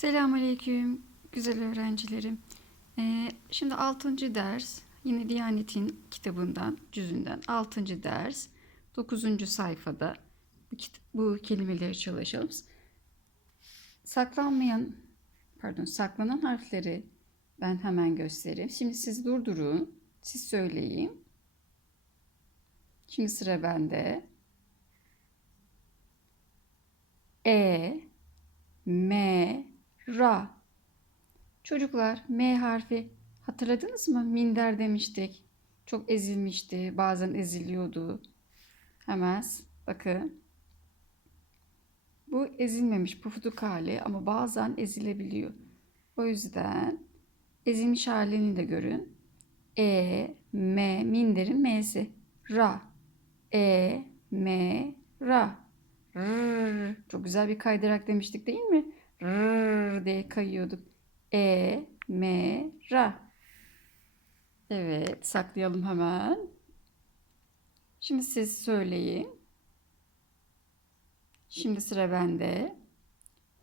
Selamünaleyküm güzel öğrencilerim. Ee, şimdi 6. ders yine Diyanet'in kitabından, cüzünden 6. ders 9. sayfada bu, bu kelimeleri çalışalım. Saklanmayan, pardon saklanan harfleri ben hemen göstereyim. Şimdi siz durdurun, siz söyleyin. Şimdi sıra bende. E, M, Ra. Çocuklar M harfi hatırladınız mı? Minder demiştik. Çok ezilmişti. Bazen eziliyordu. Hemen bakın. Bu ezilmemiş pufuduk hali ama bazen ezilebiliyor. O yüzden ezilmiş halini de görün. E, M, minderin M'si. Ra. E, M, Ra. Rrr. Çok güzel bir kaydırak demiştik değil mi? Rrr diye kayıyorduk. E, M, Ra. Evet, saklayalım hemen. Şimdi siz söyleyin. Şimdi sıra bende.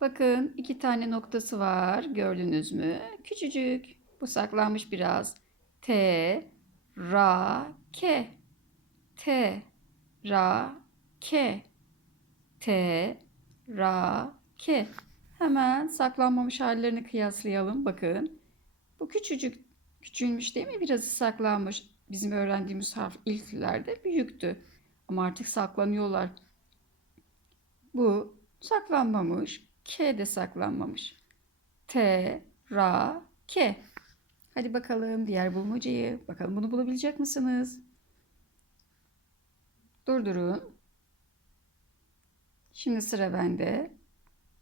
Bakın iki tane noktası var. Gördünüz mü? Küçücük. Bu saklanmış biraz. T, Ra, K. T, Ra, K. T, Ra, K. Hemen saklanmamış hallerini kıyaslayalım. Bakın. Bu küçücük, küçülmüş değil mi? Biraz saklanmış. Bizim öğrendiğimiz harf ilklerde büyüktü. Ama artık saklanıyorlar. Bu saklanmamış. K de saklanmamış. T, Ra, K. Hadi bakalım diğer bulmacayı. Bakalım bunu bulabilecek misiniz? Durdurun. Şimdi sıra bende.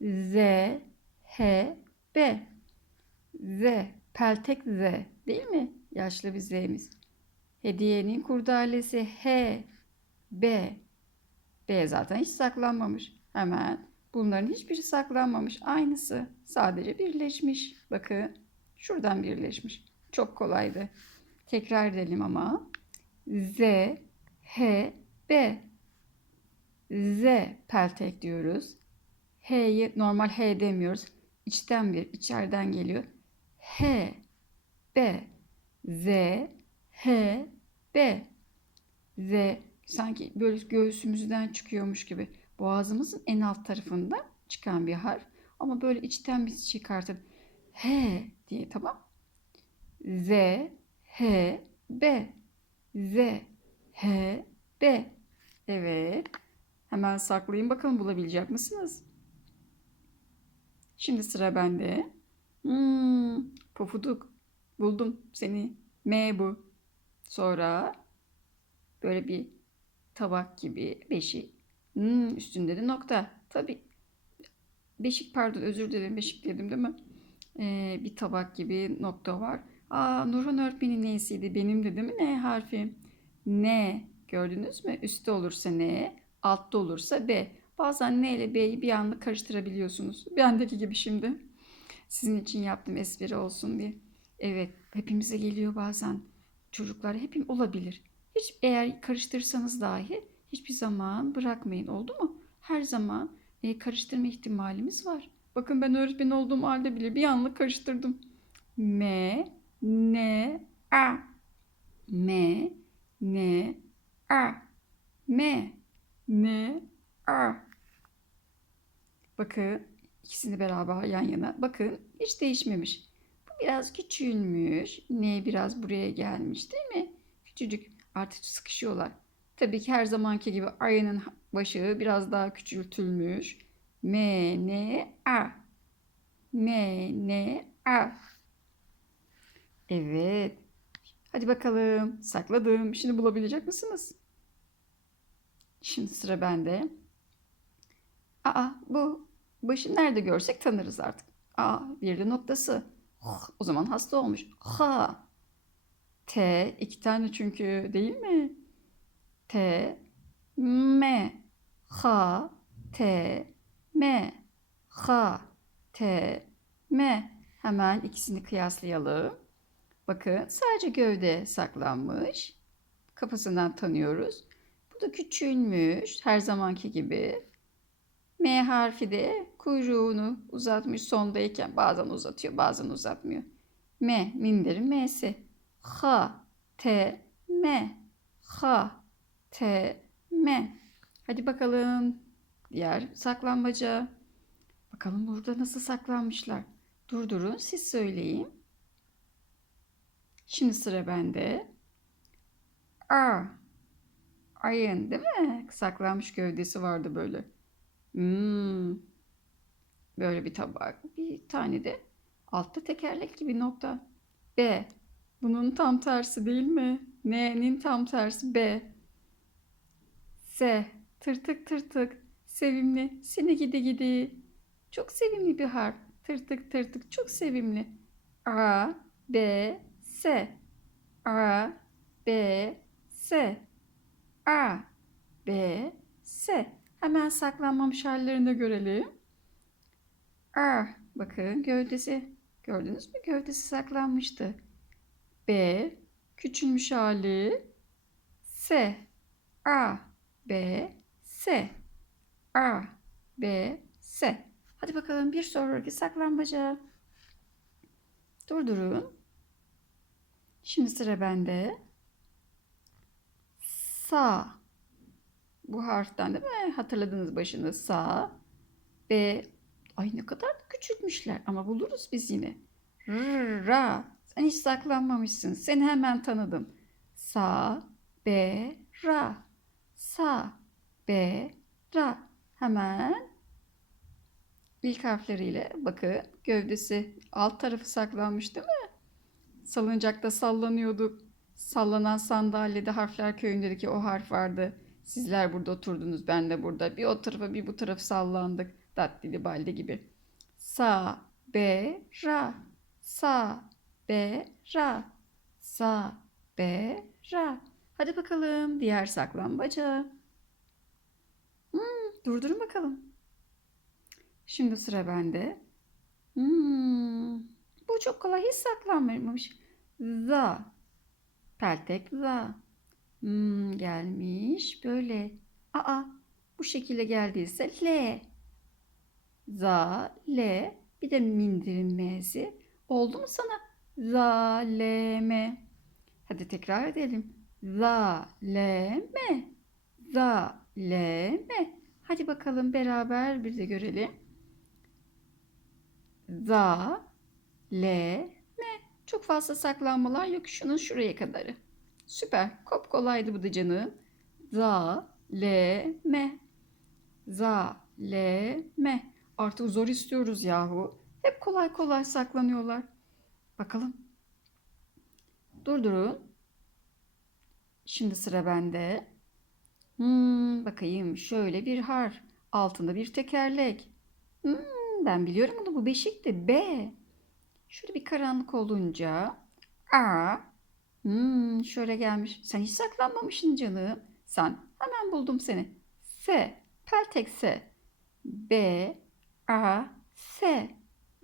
Z, H, B. Z, peltek Z değil mi? Yaşlı bir Z'miz. Hediyenin kurdalesi H, B. B zaten hiç saklanmamış. Hemen bunların hiçbiri saklanmamış. Aynısı. Sadece birleşmiş. Bakın şuradan birleşmiş. Çok kolaydı. Tekrar edelim ama. Z, H, B. Z peltek diyoruz. H'yi normal H demiyoruz. İçten bir, içeriden geliyor. H, B, Z, H, B. Z sanki böyle göğsümüzden çıkıyormuş gibi. Boğazımızın en alt tarafında çıkan bir harf. Ama böyle içten biz çıkartıp H diye tamam. Z, H, B. Z, H, B. Evet. Hemen saklayın bakalım bulabilecek misiniz? Şimdi sıra bende. Hmm, pofuduk. Buldum seni. M bu. Sonra böyle bir tabak gibi beşik. Hmm, üstünde de nokta. Tabii. Beşik pardon özür dilerim beşik dedim değil mi? Ee, bir tabak gibi nokta var. Aa Nurhan öğretmenin neyisiydi? Benim de değil mi? N harfi. N. Gördünüz mü? Üstte olursa N, altta olursa B. Bazen N ile B'yi bir anda karıştırabiliyorsunuz. Bendeki gibi şimdi. Sizin için yaptım espri olsun diye. Evet, hepimize geliyor bazen. Çocuklar hepim olabilir. Hiç eğer karıştırsanız dahi hiçbir zaman bırakmayın. Oldu mu? Her zaman e, karıştırma ihtimalimiz var. Bakın ben öğretmen olduğum halde bile bir anlık karıştırdım. M, N, A. M, N, A. M, N, A. Bakın ikisini beraber yan yana. Bakın hiç değişmemiş. Bu biraz küçülmüş. N biraz buraya gelmiş değil mi? Küçücük artık sıkışıyorlar. Tabii ki her zamanki gibi ayının başı biraz daha küçültülmüş. M, N, A. M, N, A. Evet. Hadi bakalım. Sakladım. Şimdi bulabilecek misiniz? Şimdi sıra bende. Aa bu. Başı nerede görsek tanırız artık. Bir de noktası. O zaman hasta olmuş. Ha. T iki tane çünkü değil mi? T M H T M H T M Hemen ikisini kıyaslayalım. Bakın sadece gövde saklanmış. Kafasından tanıyoruz. Bu da küçülmüş her zamanki gibi. M harfi de kuyruğunu uzatmış sondayken bazen uzatıyor bazen uzatmıyor. M minderin M'si. H T M H T M. Hadi bakalım diğer saklambaca. Bakalım burada nasıl saklanmışlar. Durdurun siz söyleyin. Şimdi sıra bende. A. Ayın değil mi? Saklanmış gövdesi vardı böyle. Hmm. Böyle bir tabak. Bir tane de altta tekerlek gibi nokta. B. Bunun tam tersi değil mi? N'nin tam tersi B. S. Tırtık tırtık. Sevimli. Seni gidi gidi. Çok sevimli bir harf. Tırtık tırtık. Çok sevimli. A. B. S. A. B. S. A. B. S. Hemen saklanmamış hallerini de görelim. A. Bakın gövdesi. Gördünüz mü? Gövdesi saklanmıştı. B. Küçülmüş hali. S. A. B. S. A. B. S. Hadi bakalım bir sonraki saklambaca. Durdurun. Şimdi sıra bende. Sa. Bu harften değil mi? Hatırladınız başını. Sa. B. Ay ne kadar da küçültmüşler ama buluruz biz yine. R, ra. Sen hiç saklanmamışsın. Seni hemen tanıdım. Sa, B, ra. Sa, B, ra. Hemen ilk harfleriyle bakın gövdesi alt tarafı saklanmış değil mi? Salıncakta sallanıyorduk. Sallanan sandalyede harfler köyündeki o harf vardı. Sizler burada oturdunuz, ben de burada. Bir o tarafa bir bu tarafa sallandık. Dattili balde gibi. Sa, be, ra. Sa, be, ra. Sa, be, ra. Hadi bakalım diğer saklambaca. Hmm, durdurun bakalım. Şimdi sıra bende. Hmm, bu çok kolay hiç saklanmamış. Za. Peltek za. Hmm, gelmiş böyle. Aa bu şekilde geldiyse L. Za, L. Bir de mindirin M'si. Oldu mu sana? Za, L, M. Hadi tekrar edelim. Za, L, M. Za, L, M. Hadi bakalım beraber bir de görelim. Za, L, M. Çok fazla saklanmalar yok. Şunun şuraya kadarı. Süper. Kop kolaydı bu da canım. Za, L, M. Za, L, M. Artık zor istiyoruz yahu. Hep kolay kolay saklanıyorlar. Bakalım. Durdurun. Şimdi sıra bende. Hmm, bakayım şöyle bir harf. Altında bir tekerlek. Hmm, ben biliyorum bunu. Bu beşikti. B. Şöyle bir karanlık olunca A. Hmm, şöyle gelmiş. Sen hiç saklanmamışsın canım. Sen hemen buldum seni. S. Peltek S. B. A. S.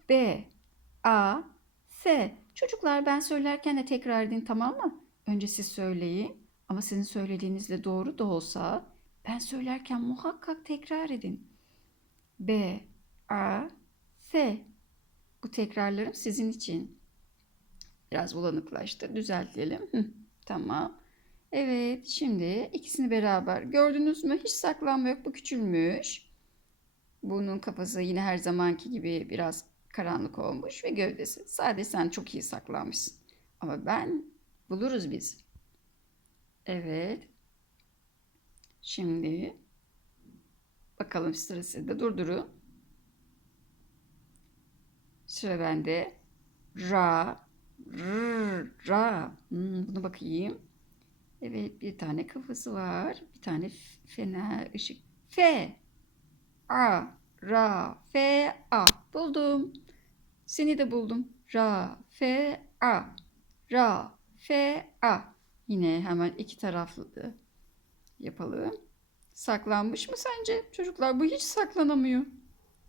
B. A. S. Çocuklar ben söylerken de tekrar edin tamam mı? Önce siz söyleyin. Ama sizin söylediğinizle doğru da olsa ben söylerken muhakkak tekrar edin. B. A. S. Bu tekrarlarım sizin için. Biraz bulanıklaştı. Düzeltelim. Tamam. Evet. Şimdi ikisini beraber gördünüz mü? Hiç saklanma yok. Bu küçülmüş. Bunun kafası yine her zamanki gibi biraz karanlık olmuş ve gövdesi. Sadece sen çok iyi saklanmışsın. Ama ben buluruz biz. Evet. Şimdi bakalım sırası da durdurun. Sıra bende. Ra, ra. Hmm, bunu bakayım. Evet bir tane kafası var. Bir tane fener ışık. F. A. Ra. F. A. Buldum. Seni de buldum. Ra. F. A. Ra. F. A. Yine hemen iki taraflı yapalım. Saklanmış mı sence? Çocuklar bu hiç saklanamıyor.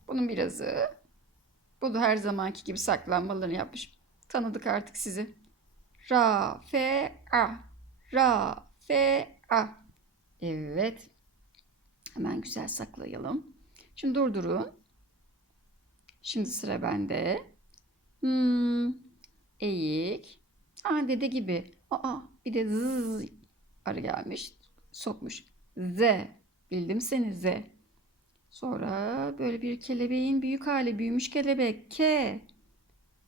Bunun birazı. Bu da her zamanki gibi saklanmalarını yapmış. Tanıdık artık sizi. Ra, F, A. Ra, F, A. Evet. Hemen güzel saklayalım. Şimdi durdurun. Şimdi sıra bende. Hmm, eğik. Aa dede gibi. Aa bir de z arı gelmiş. Sokmuş. Z. Bildim seni Z. Sonra böyle bir kelebeğin büyük hali büyümüş kelebek. K.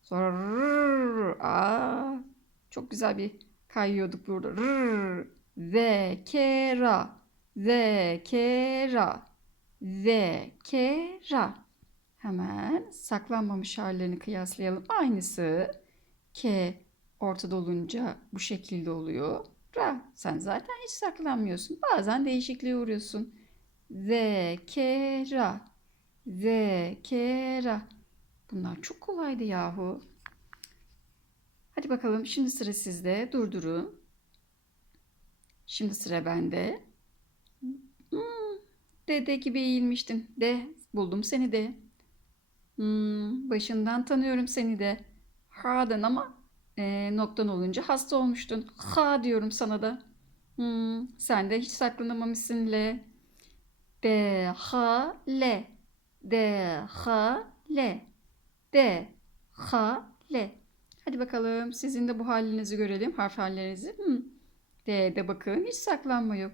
Sonra rrr. Aa, çok güzel bir kayıyorduk burada. Rrr. Ve kera. Ve kera. Ve kera. Hemen saklanmamış hallerini kıyaslayalım. Aynısı. K ortada olunca bu şekilde oluyor. Ra sen zaten hiç saklanmıyorsun. Bazen değişikliğe uğruyorsun. Zekera. Zekera. Bunlar çok kolaydı yahu. Hadi bakalım şimdi sıra sizde. Durdurun. Şimdi sıra bende. Hmm, dede gibi eğilmiştin. De buldum seni de. Hmm, başından tanıyorum seni de. Ha'dan ama e, noktan olunca hasta olmuştun. Ha diyorum sana da. Hmm, sen de hiç saklanamamışsın le. De ha le. De ha le. De ha le. Hadi bakalım sizin de bu halinizi görelim. Harf hallerinizi. Hmm. D'de bakın hiç saklanma yok.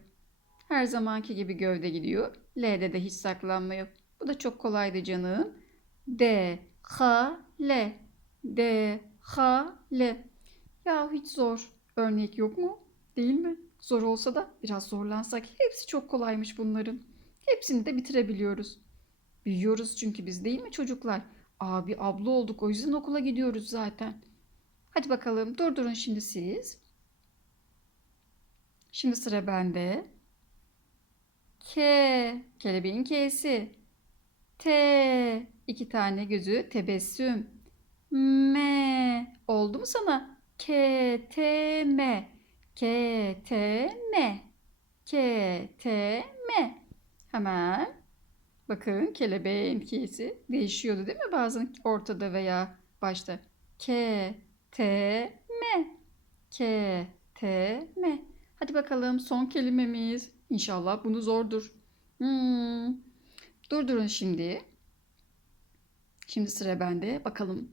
Her zamanki gibi gövde gidiyor. L'de de hiç saklanma yok. Bu da çok kolaydı canım. D, H, L. D, H, L. Ya hiç zor örnek yok mu? Değil mi? Zor olsa da biraz zorlansak hepsi çok kolaymış bunların. Hepsini de bitirebiliyoruz. Büyüyoruz çünkü biz değil mi çocuklar? Abi abla olduk o yüzden okula gidiyoruz zaten. Hadi bakalım durdurun şimdi siz. Şimdi sıra bende. K, kelebeğin K'si. T, iki tane gözü tebessüm. M, oldu mu sana? K, T, M. K, T, M. K, T, M. Hemen bakın kelebeğin K'si değişiyordu değil mi? Bazen ortada veya başta. K, T, M. K, T, M. Hadi bakalım son kelimemiz. İnşallah bunu zordur. Hmm. Durdurun şimdi. Şimdi sıra bende. Bakalım.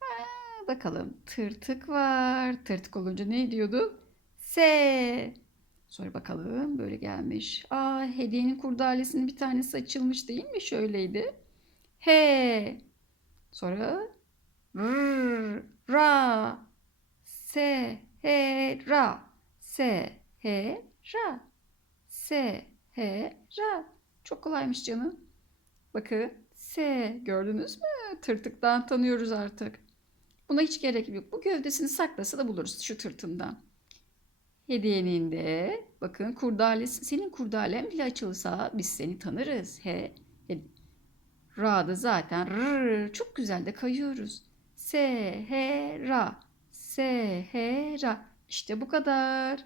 Ha, bakalım. Tırtık var. Tırtık olunca ne diyordu? S. Sonra bakalım böyle gelmiş. Aa hediyenin kurdalesinin bir tanesi açılmış değil mi? Şöyleydi. H. Sonra R. Ra. S. H. Ra. S. H. Ra. S. H. Ra. Çok kolaymış canım. Bakın S gördünüz mü? Tırtıktan tanıyoruz artık. Buna hiç gerek yok. Bu gövdesini saklasa da buluruz şu tırtımdan. Hediyenin de bakın kurdalesi senin kurdalen bile açılsa biz seni tanırız. He. he. Ra'da zaten r çok güzel de kayıyoruz. S, H, Ra. S, H, Ra. İşte bu kadar.